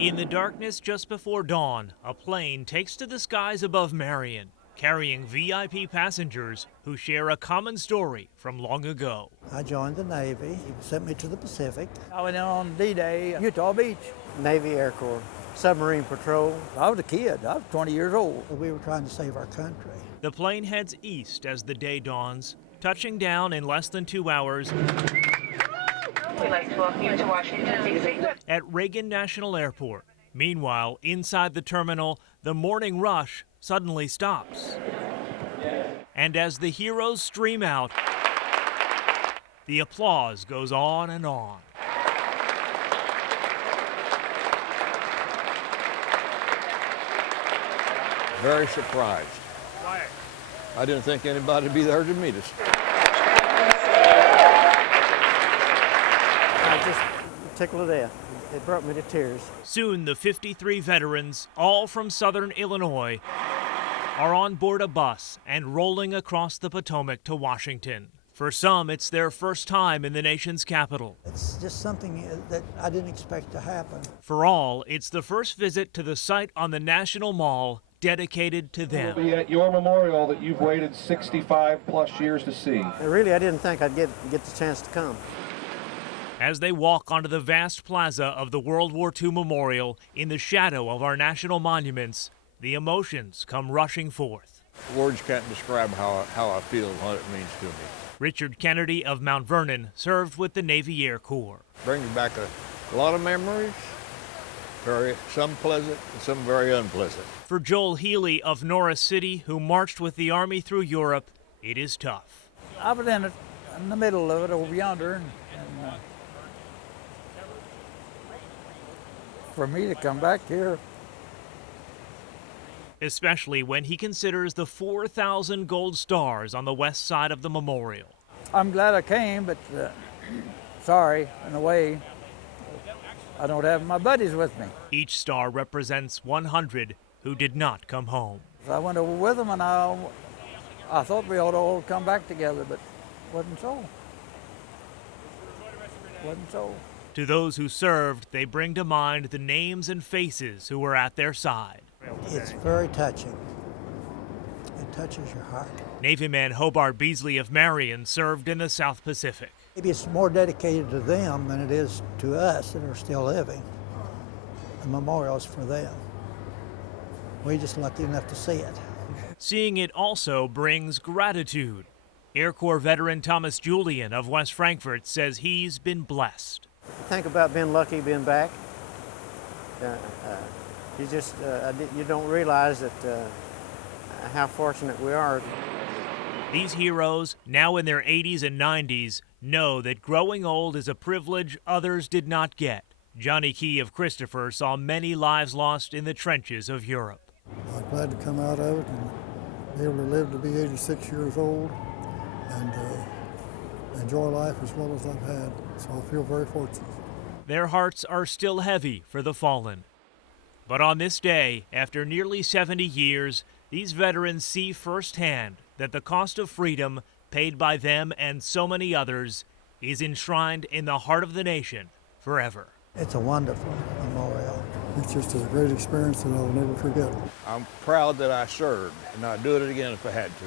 In the darkness just before dawn, a plane takes to the skies above Marion, carrying VIP passengers who share a common story from long ago. I joined the Navy. He sent me to the Pacific. I went in on D-Day, Utah Beach. Navy Air Corps, submarine patrol. I was a kid. I was 20 years old. We were trying to save our country. The plane heads east as the day dawns, touching down in less than 2 hours We'd like to welcome you to Washington, D.C. at Reagan National Airport. Meanwhile, inside the terminal, the morning rush suddenly stops. And as the heroes stream out, the applause goes on and on. Very surprised. Why? I didn't think anybody would be there to meet us. I just tickled to death. It brought me to tears. Soon, the 53 veterans, all from southern Illinois, are on board a bus and rolling across the Potomac to Washington. For some, it's their first time in the nation's capital. It's just something that I didn't expect to happen. For all, it's the first visit to the site on the National Mall dedicated to them. We'll be at your memorial that you've waited 65 plus years to see. And really, I didn't think I'd get the chance to come. As they walk onto the vast plaza of the World War II Memorial in the shadow of our national monuments, the emotions come rushing forth. Words can't describe how I feel and what it means to me. Richard Kennedy of Mount Vernon served with the Navy Air Corps. Brings back a lot of memories, some pleasant and some very unpleasant. For Joel Healy of Norris City, who marched with the Army through Europe, it is tough. I was in the middle of it over yonder, and for me to come back here, especially when he considers the 4,000 gold stars on the west side of the memorial. I'm glad I came, but sorry, in a way, I don't have my buddies with me.'t star represents 100 who did not come home. So I went over with them, and I thought we ought to all come back together, but wasn't so. Wasn't so. To those who served, they bring to mind the names and faces who were at their side. It's very touching. It touches your heart. Navyman Hobart Beasley of Marion served in the South Pacific. Maybe it's more dedicated to them than it is to us that are still living. The memorial's for them. We're just lucky enough to see it. Seeing it also brings gratitude. Air Corps veteran Thomas Julian of West Frankfort says he's been blessed. Think about being lucky being back. You don't realize that how fortunate we are. These heroes, now in their 80s and 90s, know that growing old is a privilege others did not get. Johnny Key of Christopher saw many lives lost in the trenches of Europe. I'm glad to come out of it and be able to live to be 86 years old and enjoy life as well as I've had. So I feel very fortunate. Their hearts are still heavy for the fallen. But on this day, after nearly 70 years, these veterans see firsthand that the cost of freedom paid by them and so many others is enshrined in the heart of the nation forever. It's a wonderful memorial. It's just a great experience that I'll never forget. I'm proud that I served, and I'd do it again if I had to.